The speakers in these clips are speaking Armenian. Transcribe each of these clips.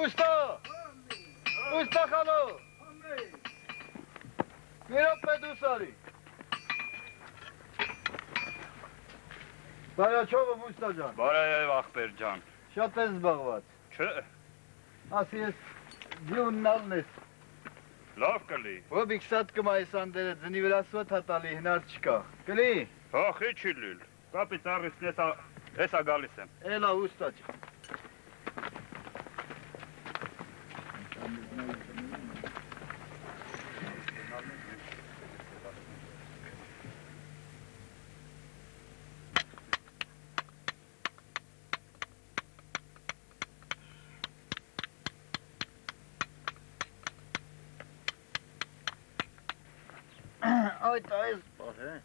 Usta xalo. Miro pedusari. Բարաչովը ուստա ջան։ Բարև ախպեր ջան։ Շատ ես զբաղված։ Չէ։ Ասի ես դյունն ալնես։ Լավ կլի։ Ոբիկ սատ կմայս անդերը ձնի վրա սոտ հատալի հնար չկա։ Կլի։ Հախի չի լիլ։ Կապից առիսն էսա գալիս եմ։ Էլա ուստա ջան։ Это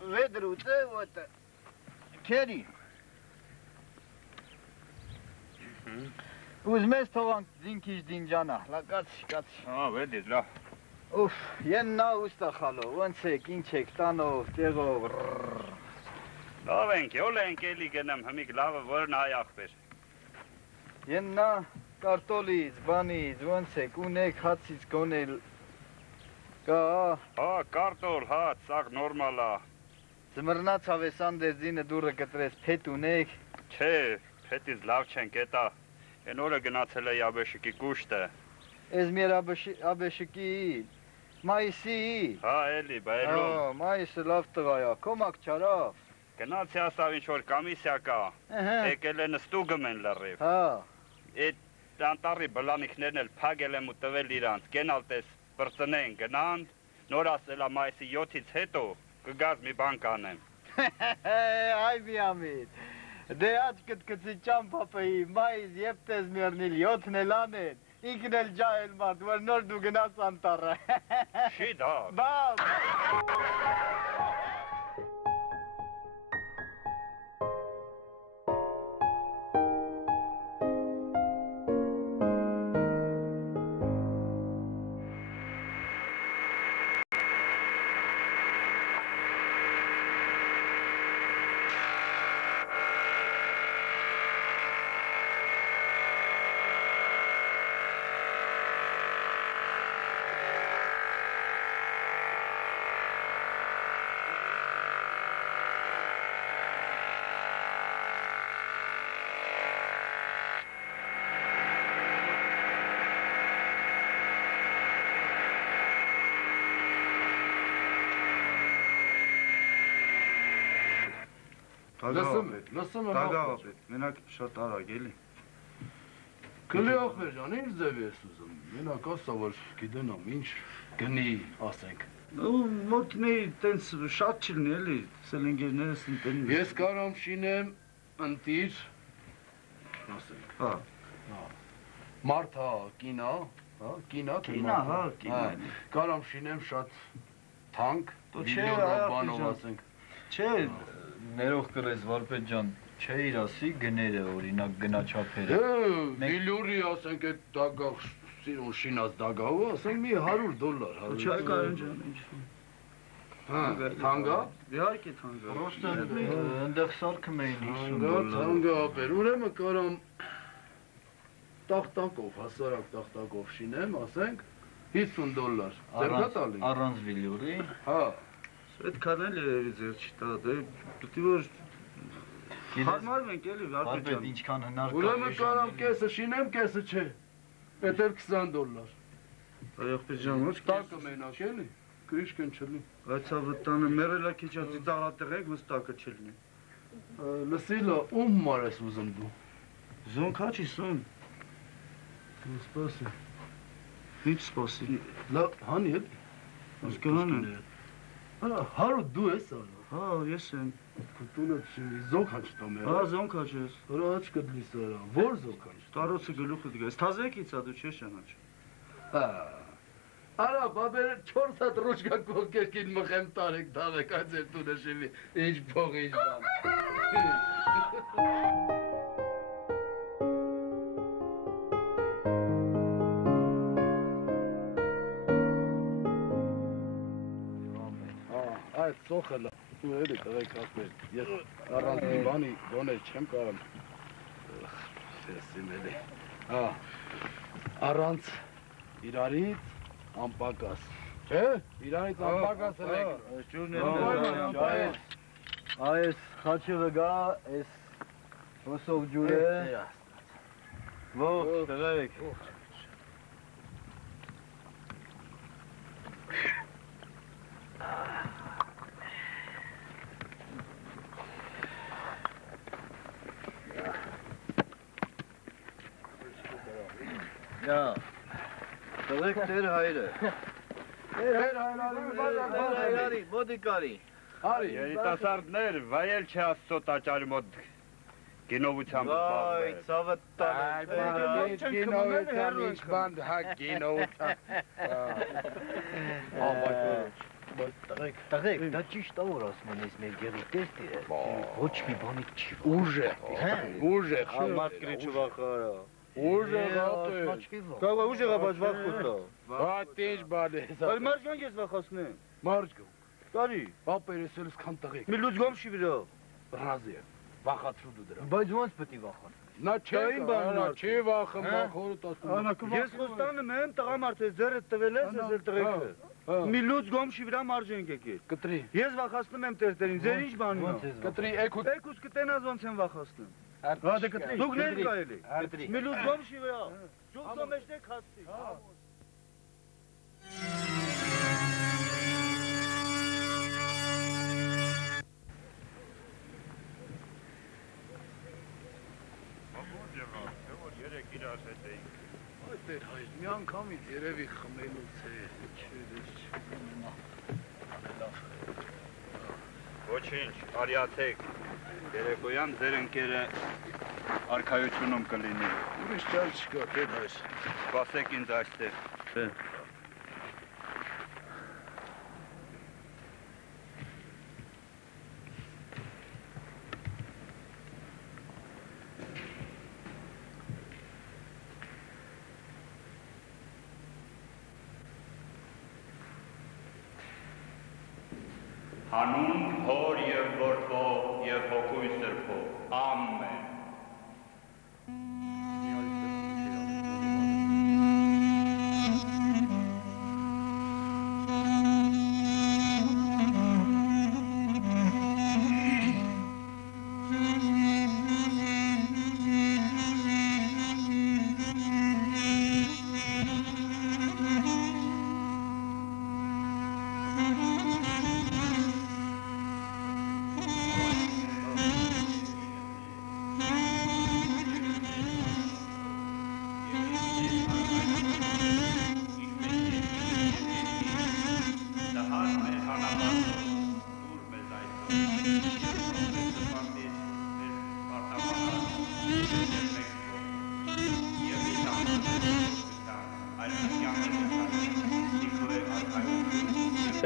ведру, вот Քերի։ Ուզմես թողանք դինքիչ դինջանա, լակաց, կաց։ Վեդիր, լավ։ Ուֆ, եննա ուստա խալով, ոնց եք, ինչ եք, տանով, տեղով։ Լավ ենք, յոլ ենք էլի գնեմ, հմիկ լավը որն այ ախպեր։ Եննա կարտոլից, բանից, ոնց եք, ունեք հացից կոնել։ Կա։ Հա, կարտոլ, հաց, սաղ նորմալ է։ Զմրնաց հավեսան դերձինը դուրը կտրես փետ ունեք։ Չէ, փետից լավ չենք, էտա են օրը գնացել է աբեշիկի կուշտը։ Ես մեր աբեշիկի, մայիսի։ Հա, էլի, բայելում։ Մայիսը լավ տղա է, կոմակ չարավ։ Գնացի ասավ ինչ-որ կամիսյա կա, եկել է նստու գմեն լռիվ։ Հա։ Էդ տանտարի բլանիքներն էլ փագել եմ ու տվել իրանց, կենալ տես բրծնեն գնան, նոր ասել է մայիսի 7-ից հետո կգազ մի բան կանեմ։ Այ մի ամիտ, դե աչ կտկծի ճամփապեի, մայիս եպտես մերնիլ 7-ն էլ անեն, ինքն էլ ջահել մարդ, որ նոր դու գնաս անտառը։ Չի դակ։ Բավ։ Լսում եմ ախպեր, մենակ շատ արագ էլի։ Կլի ախպեր ջան, ինչ ձև ես ուզում, մենակ ասա, որ գիտենամ, ինչ գնի, ասենք։ Մոտնի տենց շատ չլնի էլի, սել ընգերներս ընտենի։ Ես կարամ շինեմ ընտիր, ասենք։ Հա։ Մարդ հա, կինա, կինա, կարամ շինեմ շատ թանկ, միլիոնով բանով ասենք։ Չէ, ներող կրես վարպետ ջան, չէ իր ասի գները, օրինակ գնաչափերը։ Միլյուրի ասենք այդ դագաղ սիրուն շինած դագաղը, ասենք մի $100։ Չէ կարեն ջան, ինչ։ Հա, թանգա։ Իհարկե թանգա։ Պրոստը ընդեղ սարքում էին $50։ Թանգա ապեր, ուրեմն կարամ տախտակով, հասարակ տախտակով շինեմ, ասենք $50։ Ձերքա տալի։ Առանց վիլյուրի։ Հա։ Այդքան էլ երևի ձեր չտա, դե պիտի որ հարմարվենք էլի վարպետ ջան։ Ինչքան հնար կա։ Ուրեմն կարամ կեսը շինեմ, կեսը չէ։ Էդ էլ $20։ Այախպետ ջան, ոչ տակը մենակ էլի, կրիշկն չլի։ Այդ ավտանը մերելա քիչացի դաղատեղեք վստակը չլինի։ Լսիլա, ում մար ես ուզում դու։ Զոնք հաչի սոն։ Սպասի։ Ինչ սպասի։ Լավ, հանի էլ։ Ասկան է։ Հարու դու ես ալու։ Հա, ես եմ։ Կտունը զոնք հաչ տոմեր։ Հա, զոնք հաչ ես։ Հորա հաչ կդլիս արա, որ զոնք հաչ։ Տարոցը գլուխը դգայս, թազեկից ա դու չես ճանաչ։ Հա, արա, բաբերը 4 հատ ռուշկա կողքերքին մխեմ տարեք դավեք, այդ ձեր տունը շևի, ինչ փող, ինչ բան։ Այդ սոխը լավ էլի տղեկ ասմեր, ես առանց մի բանի գոներ չեմ կարամ, ես իմ էլի, Առանց իրարից անպակաս։ Չէ՞, իրարից անպակաս եք։ Այս խաչը գա, այս հոսով ջուրը։ Ողջ, տղերք։ Յա, տղերք տեր հայրը։ Տեր հայրարի, մոդիկարի։ Արի, Երիտասարդներ, վայել չէ Աստծո տաճարի մոտ գինովությամբ Վայ, զբաղվել։ ցավը տանը։ գինովության ինչ բան, հա գինովության։ Տղերք, դա ճիշտ է որ ասում են ես մեր գերի տեստի է։ Ոչ մի բանի չի։ Ուժեղ, Մարդ գրիչ վախարա։ ուժեղ ատե։ Կարող է ուժեղա բայց վախ կտա։ Բատ ինչ բան է։ Բայց մարդ կանք ես վախացնեմ։ Մարջգո, Կարի, պապերս էլ սկան տղեկ, մի լուծգամ չի վրա։ ռազի է, վախացրու դու դրա։ Բայց ոնց պետք է վախան։ Նա չէ, Այն բանն է, չի վախում, վախորը տասում։ Ես խոստանում եմ տղամարդ ես ձեռդ տվել ես ես էլ տղեկը։ Մի լուծգամ չի վրա մարժենք եկել։ Կտրի, Ես վախացնում եմ տերտերին, ձեր ինչ բանն է։ կտրի, էքուտ, Եկուս կտենաս ոնց եմ վախացնում։ Հա դե կտրի։ Դուք ներկա էլի։ Մի լուծգամ չի վրա։ Ջուկսո մեջն եք հացի։ Այդեր հայր, մի անգամից երևի խմելուց է, չէ, դες չկունենա, լավ է։ Ոչինչ, արյացեք, երեկոյան ձեր ընկերը արքայությունում կլինի, Ուրիշ ճար չկա, տեր հայր։ սպասեք ինձ այստեղ։ Հանուն հոր և որդվո և հոգույ սրբո, ամեն։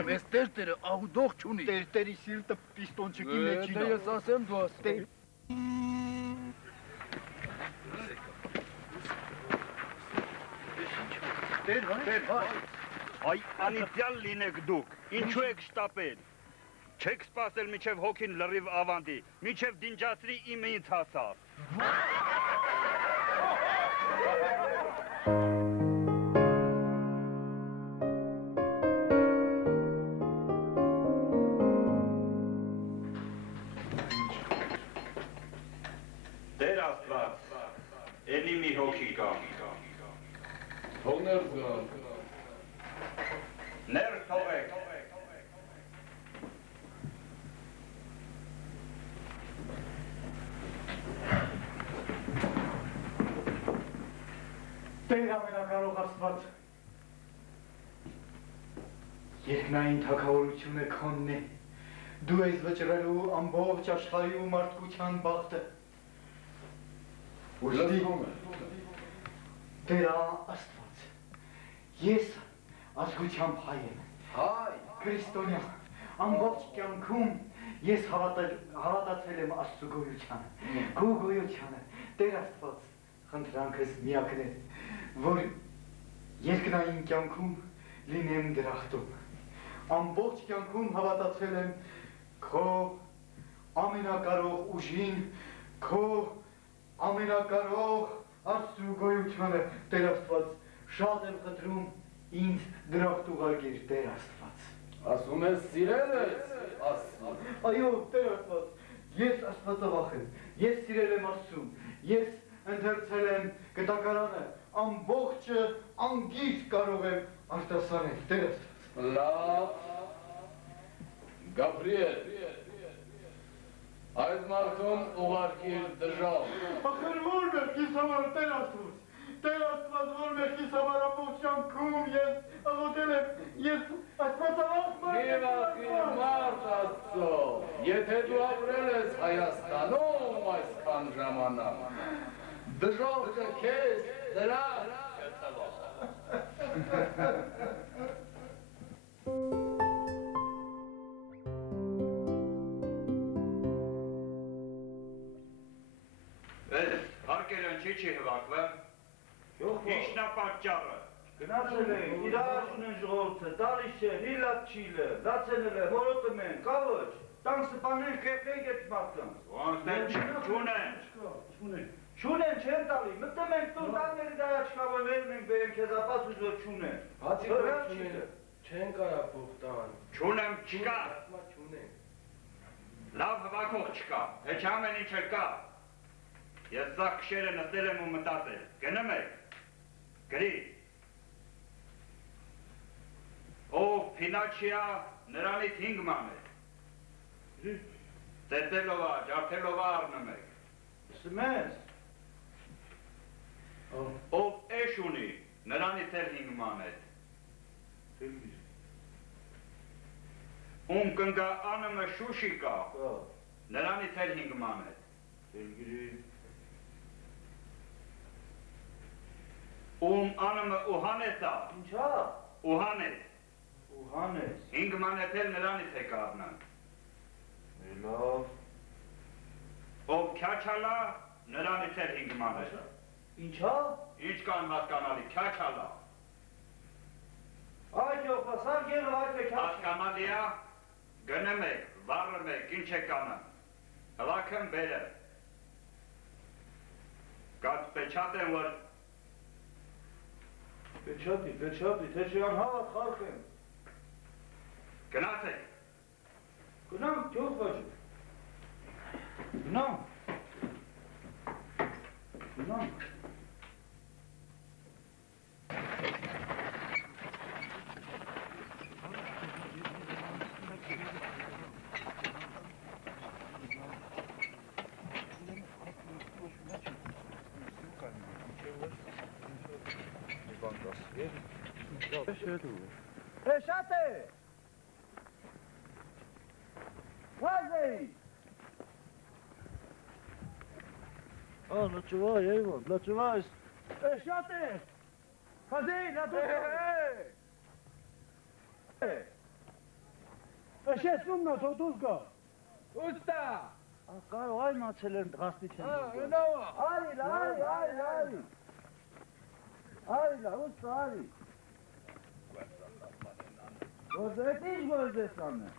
Ես տերտերը աղուդող չունի։ Տերտերի սիրտը պիստոն չկի մեջին։ Դե ես ասեմ դու ասեմ։ Այ անիծյալ լինեք դուք, ինչու եք շտապել, չեք սպասել միջև հոգին լրիվ ավանդի, միջև դինջացրի իմը ինձ հասավ։ Դեր Աստված, էլի մի հոգի կա, Թողներ զգան։ ներ թողեք։ Տեր ամենակարող Աստված, երկնային թագավորությունը քոնն է, դու ես վճռելու ամբողջ աշխարհի ու մարդկության բախտը։ Ուժդիվում է։ Տեր Աստված, ես ազգությամբ հայ եմ, Հայ, քրիստոնյա, ամբողջ կյանքում ես հավատացել եմ Աստծո գոյությանը, քո գոյությանը, Տեր Աստված, խնդրանքս միակն է, որ երկնային կյանքում լինեմ դրախտում, ամբողջ կյանքում հավատացել եմ քո ամենակարող ուժին, քո ամենակարող Աստծո գոյությանը, Տեր Աստված, Շատ եմ խնդրում ինձ դրախտ ուղարկիր Տեր Աստված։ Ասում ես սիրել ես, ասում։ Այո, Տեր Աստված, ես Աստվածավախ եմ, ես սիրել եմ Աստծուն, ես ընթերցել եմ գտակարանը, ամբողջը անգիր կարող եմ արտասանել, Տեր Աստված։ Լավ, Գաբրիել, այդ մարդուն ուղարկիր դժավ։ Ախր որ մեղքիս համար Տեր Աստված, Տեր Աստված, որ մեղքիս համար ամբողջ կյանքում ես աղոթել եմ, ես Աստվածավախ մարդ եմ։ Մի վախիր մարդ Աստծո, եթե դու ապրել ես Հայաստանում այսքան ժամանակ, դժողքը քեզ դրա կծվող։ Հարկերն չի հվակվեմ, իշնա պատճառը։ Գնացել են, իրարաշուն են ժողորդը, դալիշ են, իլատ չիլը, լացենել են, որոտում են, կավոչ, տան սպանեն կեպեկ էտ մարդկանց։ Ոնստեն չունեն։ Չունեն չեն տալի, մտնում ենք տուն տանների դայաչկավը վերում ենք բերեմ քեզ ապաս ուզ որ չունեն։ Հացի չունեն, չեն կարա փող տան։ Չունեմ չկա, Չունեն։ լավ հվակող չկա, հեչ ամեն ինչը կա։ Ես սա քշերը նստել եմ ու մտածել, գնում եք, գրի։ Ով Փինաչիա նրանից 5 ման է։ Տեսելովա, ջարդելովա առնում եք։ Սմես։ Ով էշ ունի, նրանից էլ 5 ման է։ Ում կնգա անըմը շուշի կա, նրանից էլ 5 ման է։ Ում անըմը ուհանես ա, Ինչա։ ուհանես, Ուհանես։ 5 մանետ էլ նրանից է կառնան։ Լավ։ Ով քյաչալա, նրանից էլ 5 մանետ։ Ինչա։ Ինչ կան հասկանալի, քյաչալա։ Այդ յոխաս, արգելը այդ է քյաչ։ Հասկանալի ա, գնում եք, վառում եք, ինչ եք անում։ Հլաքն բերը։ Կաց պեչատ են, որ Պեչատի, թե չի անհավատ խարխ եմ։ գնացեք։ Գնամ, յող բաջու։ Գնամ։ Գնամ։ Պեչատ է։ Վազեի։ Լաչվայ, այվան, լաչվայ, Պեչատ է։ Խազեի, լատուկ։ Պեչեցնում նա, թոտուզ գա։ Ուստա։ կարող այ մացել են դղաստի չեն։ Նավա։ Այլա, ուստա, այլի։ Ոզետ ինչ գործես անը։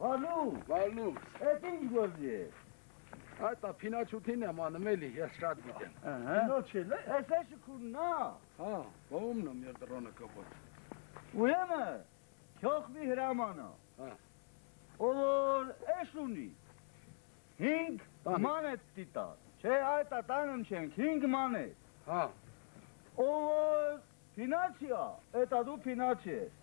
Վալու, էտ ինչ գործի է։ Այդ Փինաչութին եմ անում էլի, ես շատ գիտեմ։ Նոչ էլ է, ես է շքուննա։ Հա, ո՞մն եմ երդրոնը կապոտ։ Ուրեմը, քյոխվի հրամանա։ Հա։ Որ էշ ունի, 5 մանետ տիտա, չէ այդ ատանում չենք, 5 մանետ, Հա, որ Փինաչիա, էտա դու Փինաչի ես,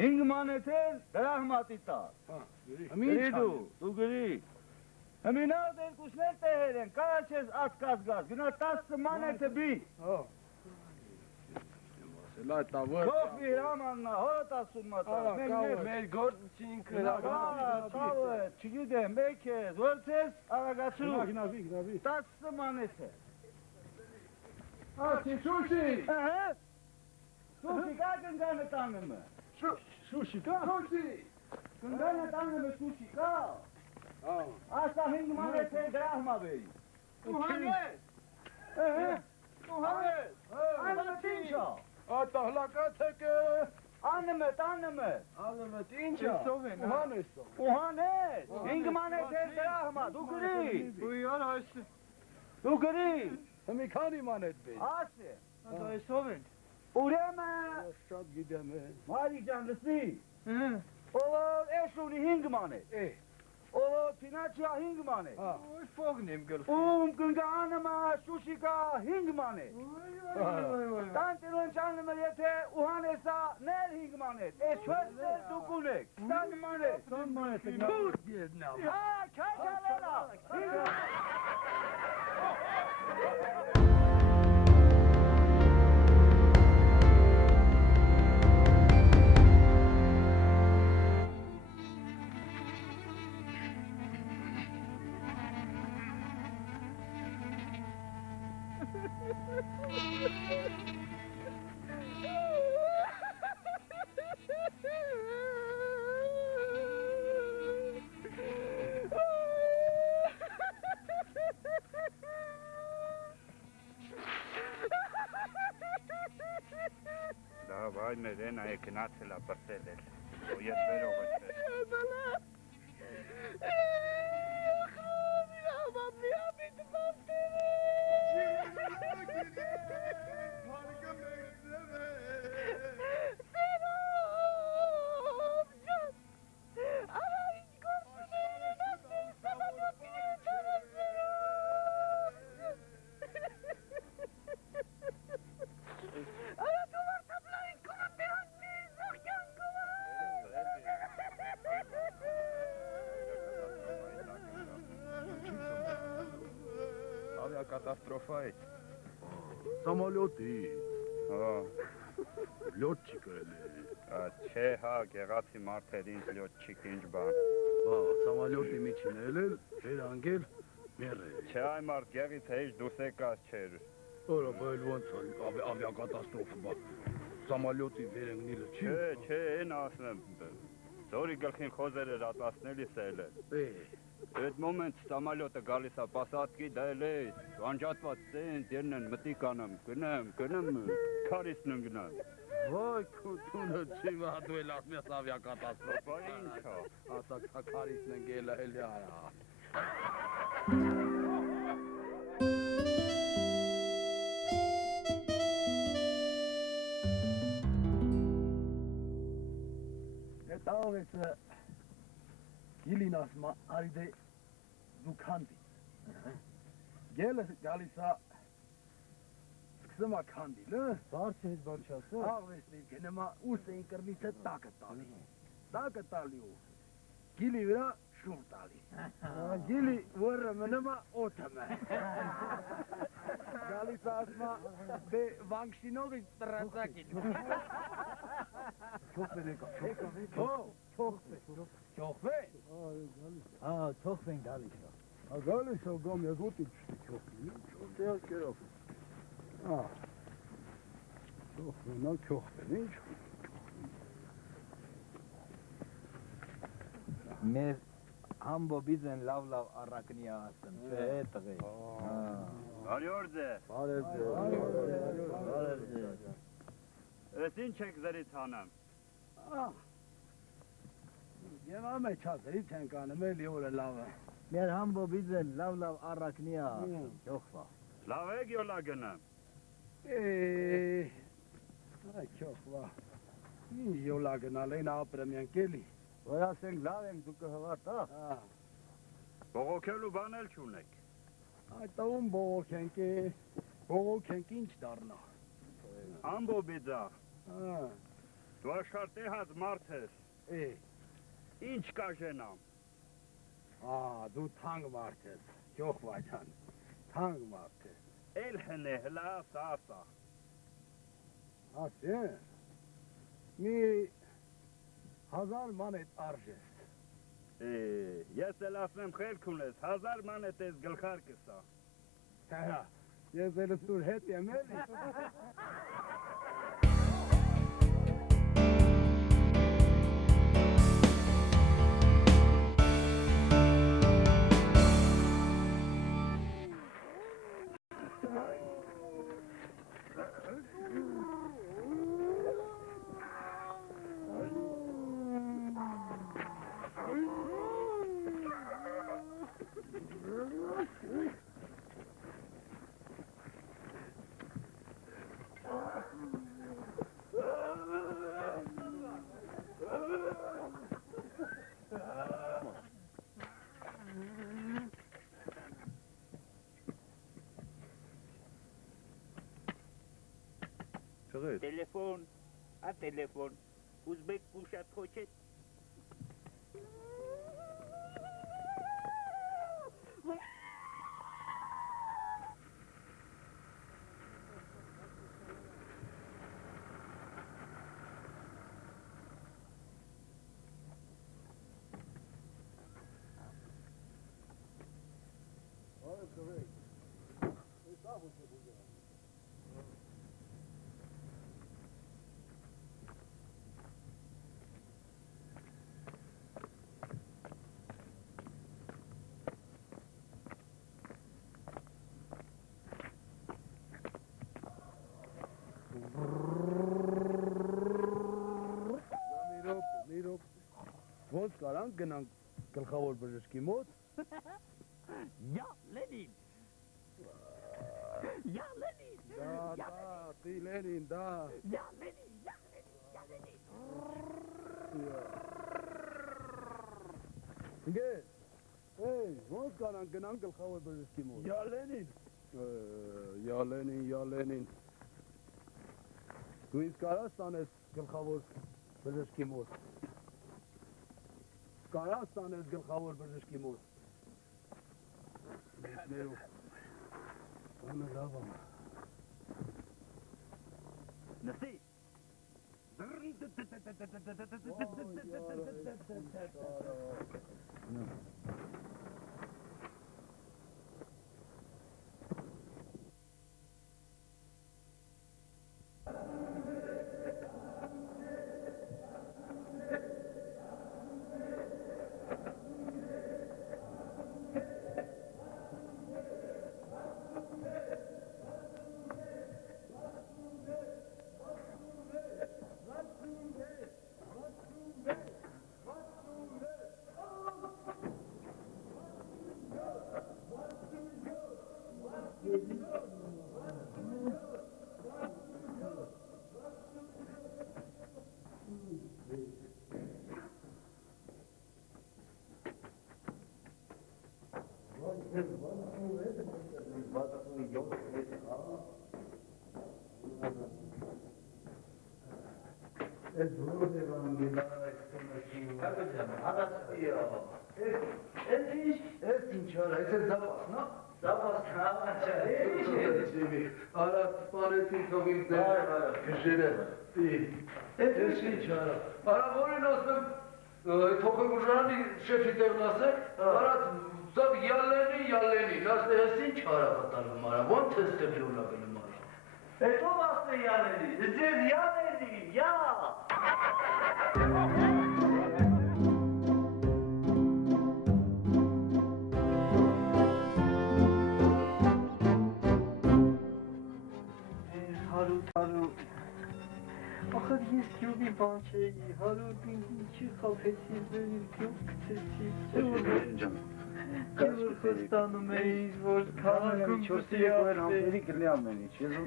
5 մանետ էլ դրահմա տիտա, հա, գրի դու գրի, հմինալ երկուսներ տեհեր են, կարաչ ես ատկազգազ, գնա 10 մանետը բի, Լայտ ավր։ քոխվի հրամաննա, հորդ ասում մատա, Մեր գործ չինք Ցավը, չգիտեմ, մեկ ես, որցես արագացրու, 10 մանետ է։ Ասի, շուշի։ Սուշի կա գնգանը տանումը։ Շուշի կա։ Գնգանը տանումը սուշի կա։ Ասա 5 մանետ է դրահմա բերի։ Ուհանես։ Անըմըտ ինչա։ Ատահլակաց եք Անըմըտ։ Անըմըտ ինչա։ Ուհանես։ 5 մանետ է դրահմա, դու գրի։ Դու գրի։ մի քանի մանետ բերի։ Ասե։ Այս ով են։ Ուրեմն Շատ գիտեմ է։ Մարի ջան լսի։ Ով էս ունի 5 մանետ։ Ով ֆինանսիա 5 մանետ։ Ой, փողնեմ գլխի։ Կնգանը մա շուշիկա 5 մանետ։ Տանտերոն ճանը եթե ուհանեսա ներ 5 մանետ։ Էս չորսը դուկունեք։ 20 մանետ։ 20 մանետ։ Դուր դիետնա։ Քայքալելա։ Վայ մերեն այ գնացել է բրտել էլ։ Ու ես վերողը չէ։ Կատաստրոֆա է։ Սամոլյոտի։ Հա։ Լյոտչիկը է։ Չէ, հա, գեղացի մարդեր ինձ լյոտչիկ ինչ բան։ Հա, սամոլյոտի միջին էլ վերանգել մերը։ Չէ, այ մարդ գեղից հեչ դուրս եկած չէր։ Որը բել ոնց ավիակատաստրոֆը բա։ Սամոլյոտի վերանգնելը չի։ Չէ, այն ասեմ։ Զորի գլխին խոզերը ռատասնելիս էլ է։ Այդ մոմենտ սամալյոտը գալիս է պասատկի դայել է, անջատված ծենց, երնեն մտիկ անեմ, գնեմ, քարիսն եմ գնալ։ Ոյ քութունը չի մատվել ասմես ավիակատաստրոֆա Ինչա։ ասակ քարիսն են գելա էլի արա։ Դա ով է Գիլին ասմա արիդե զուքանդի։ Գելը գալիս է սկսում է քանդիլը։ Բարձր բարձր։ Աղվեսնի գնեմա ուսեին կրնիցը տակը տալի։ Տակը տալի ու գիլի վրա շուր տալի։ Գիլի վրը մնեմա օթմը։ Գալիս ասմա դե վանգշինողի տրածակին։ Չոխվեն եկա։ Չոխվեն։ Հա, չոխվեն գալիս է։ Գալիս է գամ եղոտի չոխվեն։ Չոխվեն կերով։ Չոխվեն, ինչ։ Մեր համբոբիզ են լավ առակնի ասեմ, չէ տղե։ Բարյորձ է։ Ես ինչ եք զրից հանեմ։ Եվ ամեջազրից ենք անում էլի օրը լավը։ Մեր համբոբիզ են լավ առակնի չոխվա։ Լավ եք յոլա գնեմ։ Այ չոխվա։ Ինչ յոլա գնալ են ապրեմ յանք էլի։ Որ ասենք լավ ենք դու կհվարտա։ Բողոքելու բան էլ չունեք։ Այդ տվում բողոքենք է, բողոքենք ինչ դառնա։ Ամբոբիձա։ Դու աշխարհ տեղած մարդ ես։ Ինչ կաժենամ։ Դու թանկ մարդ ես, ճոխվա ջան, թանկ մարդ ես։ Էլ հնե հլա ասա։ Ասե։ Մի 1000 մանետ արժես։ Ես էլ ասեմ խելք ունես, 1000 մանետ ես գլխարկս է։ Հա, ես էլ սուր հետ եմ էլի։ տղետ։ Տելեֆոն, տելեֆոն, ուզբեկ կուշատ խոչետ։ Ոնց կարանք գնանք գլխավոր բժշկի մոտ։ Յա Լենին։ Յա Լենին։ Da, tī Lenin, da. Յա Լենին, յա Լենին, յա Լենին։ Գե։ Hey, ոնց կարանք գնանք գլխավոր բժշկի մոտ։ Յա Լենին։ Յա Լենին։ Դու ինձ կարաս տանես գլխավոր բժշկի մոտ։ Կարաս տանես գլխավոր բժշկի մոտ։ Ներով։ Բանը լավ է։ Նստի։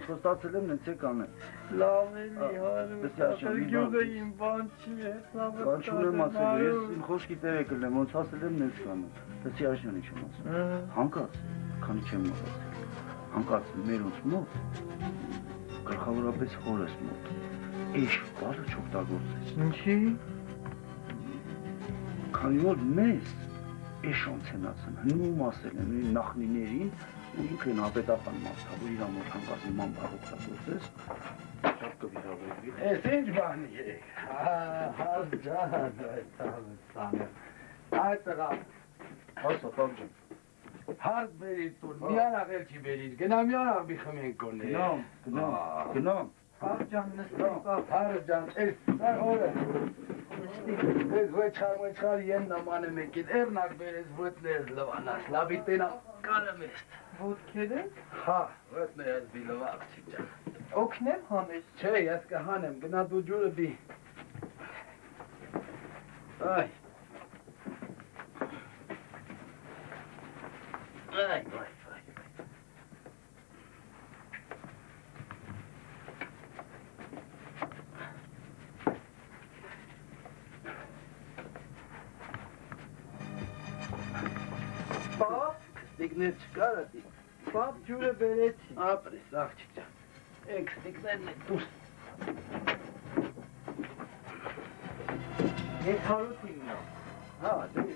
Խոստացել եմ նեցեք անեմ։ Լավ էլի, հարու, գյուղը իմ բան չի է, Բան չունեմ ասել, ես իմ խոշկի տեղ եկել եմ, ոնց ասել եմ նեց կանեմ։ Դեսի աշնանի չեմ ասել։ Հանկած, քանի չեմ մոռացել։ Հանկած մերոնց մոտ, գլխավորապես հորս մոտ, էշ բառը չօգտագործես։ Ինչի՞։ Քանի որ մեզ էշոնց են ասել, հնում ասել են նախնիներին, ու ինքը նապետական մարդավոր իր ամոտ հանկած նման բառ օգտագործես, շատ կվիրավորվի։ Էս ինչ բան է։ Այդ տղա, Ասա, պապջան։ հարդ բերից տուր, միան աղել չի բերից, գնա միան աղբի խմենք կոնե։ Գնամ։ Պապջան նստի, պապ։ Հարդ ջան, էս օրը, էս վեչար են նամանը մեկին, էրնակ բերես վոտներ լվանաս, լավի տենա կարը մեստ։ Ոտքեր է։ Հա, վոտներ ես բի լվակ չի ջան։ Օգնեմ հանես։ Չէ, ես կհանեմ, գնա դու ջուրը բի։ Այ։ Այ։ Պապ, Ստիկներ չկար ատի։ պապ ջուրը բերեցի։ Ապրես, աղջիկ ջան։ Էկ ստիկներն է դուրս։ Ես հարութինն եմ։ Հա, դի։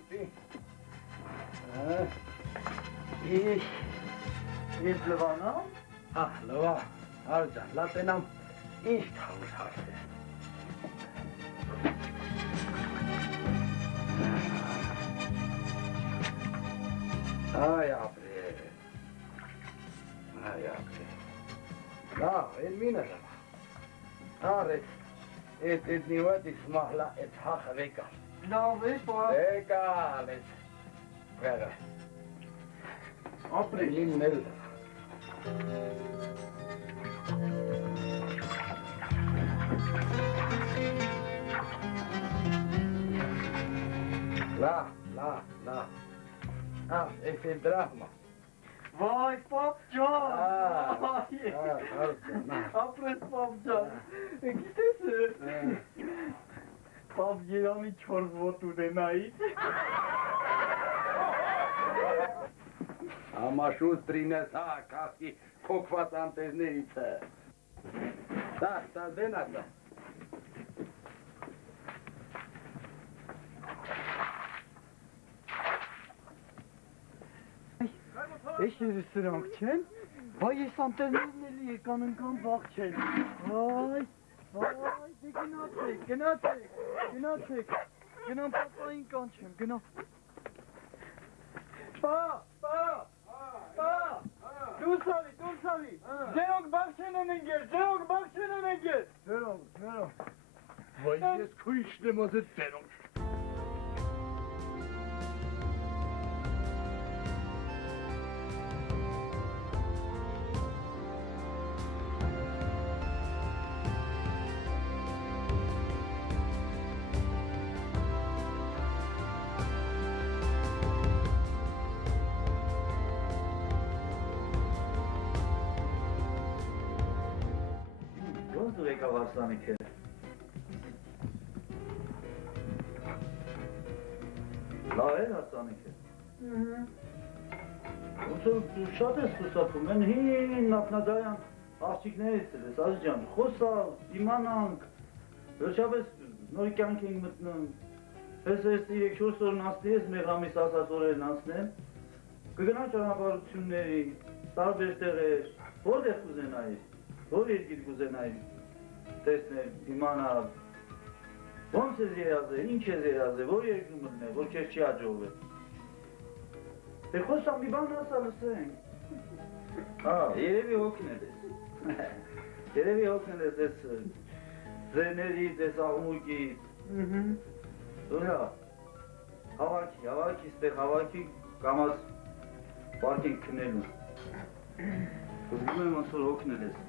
Ես լվանամ։ Հա, լվա, արջան, լատենամ, ինչ թավուր հարս է։ Այ ապրել, լավ, էլ մինը լվա, արեց, էտ նիվատ իս մահլա, էտ հախը վեկալ։ Լավ է, պա։ Վեկալ, էտ, վեղը, ապրել ինն էլ լվա։ La. Ah, es el drama. Vay papcan. Apres papcan. Gitesi. Pap Yerami çorbotu denayit. Ama şustrines ha, kaski kokvat antezneritse. Da, denata. Eş yeri sırank çen. Vay esanterlerin eli yekanın kan bak çen. Vay. De günah çek. Günah patlayın kan çen. Günah. Pa. Dur savi. Zeog bakçenenen gel. Zerong. Vay yes kuyuşlemazı zerong. Aslanike. Լավ Ասանիկը։ Ոնց որ դու շատ ես խուսափում, են հին նախնադարյան աղջիկներից ես, Ազի ջան, խոսալ, իմանանք, վերջապես նոր կյանք ենք մտնում, ես 3-4 օրն անցնի ես մեղրամիս ասած օրերն անցնեմ, կգնամ ճանապարհությունների, տարբեր տեղեր, որտեղ կուզենայիր, որ երկիր կուզենայիր, տեսնել, իմանալ, ոնց ես երազել, ինչ ես երազել, որ երկրում մտնել, որ քեզ չի հաջողվել։ Դե խոսամ մի բան ասա լսենք։ Երևի հոգնել ես։ Երևի հոգնել ես ես ձեներից, ես աղմուկից։ Դուրա, հավաքի, ստեղ հավաքի, կամաց պարկ ենք քնելու։ Զգում եմ ոնց որ հոգնել ես։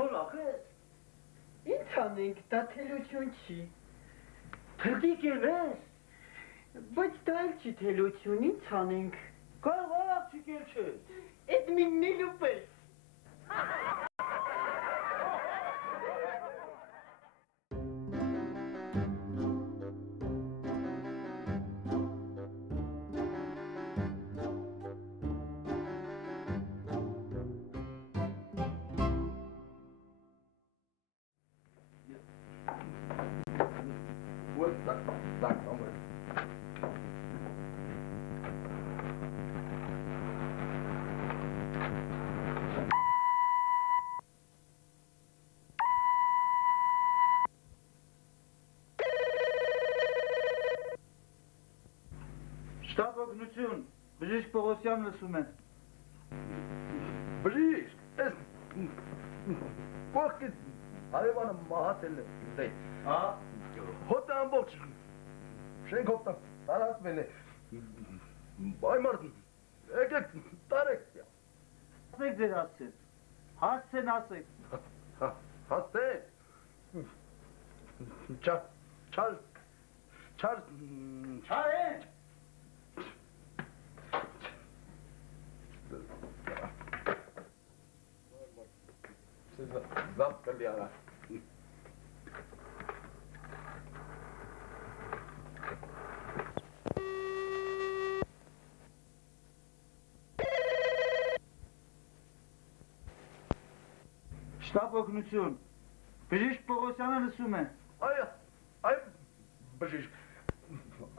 Չորախ ես։ Ինչ անենք, դա թելություն չի։ Թրդիկ էլ ես։ Բայց դա էլ չի թելություն, ինչ անենք։ Կարող աղջիկ էլ չես։ Էդ միննելու պես։ Շտապ օգնություն, բժիշկ Պողոսյան լսում է։ Բժիշկ, Կողքից հարևանը մահացել է դե։ Հոտը ամբողջ շենքով տարածվել է։ Բայմար եկեք տարեք։ Ասեք ձեր ասեք։ Հասցեն ասեք։ Հասցեք։ Չար Չարեն։ Զապ կլի արա։ Շտապ օգնություն։ Բժիշկ Պողոսյանը լսում է։ Այ բժիշկ։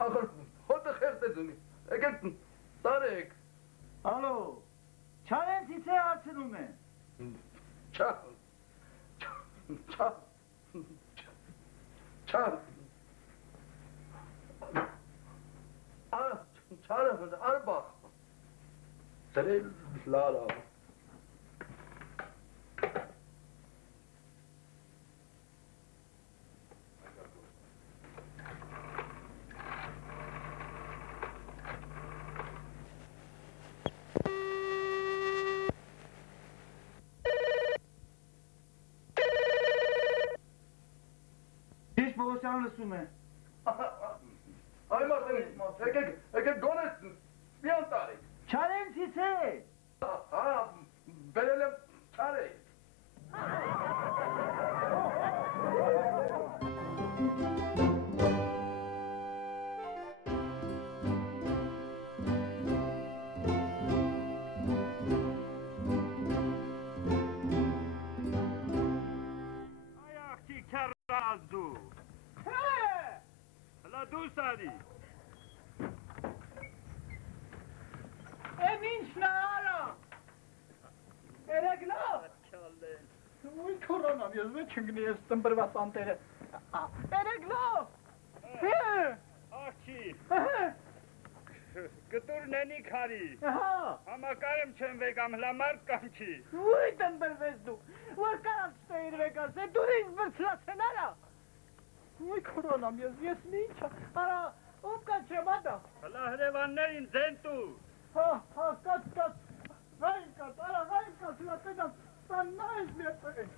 Ախր հոտը խեղդ է ձունի։ Եկեք տարեք։ Ալո։ Չարենցից է հարցնում է։ Չարը արբախ։ Սրել լարա։ Բժիշկ Պողոսյանը լսում է։ Այ մարդը, եկեք գոնես միան տարեք։ Չարենցից է։ Բերել եմ չարե։ Այ աղջի քեռազդու։ Հլա դու սարի։ Եմ ինչն արա։ Երեգլով։ Ուй կորոնամ, ես մեկ չնգնի ես տնբրված անտերը։ Երեգլով։ Աղջի։ Կտուրն ենի քարի։ Համակարեմ չեմ վեկամ հլամարդ կամ չի։ Ուй տնբրվես դու։ Որ կարած ստեիր վեկաս, է դուր ինձ բրցլացեն արա։ Ուй կորոնամ, ես մի ինչա։ Արա, ով կա չեմ ադա։ Հլա հրևաններին զենտու։ Կաց, հայր կաց, արա, հայր կաց, լա պետած, սան նայս մի է պղեն։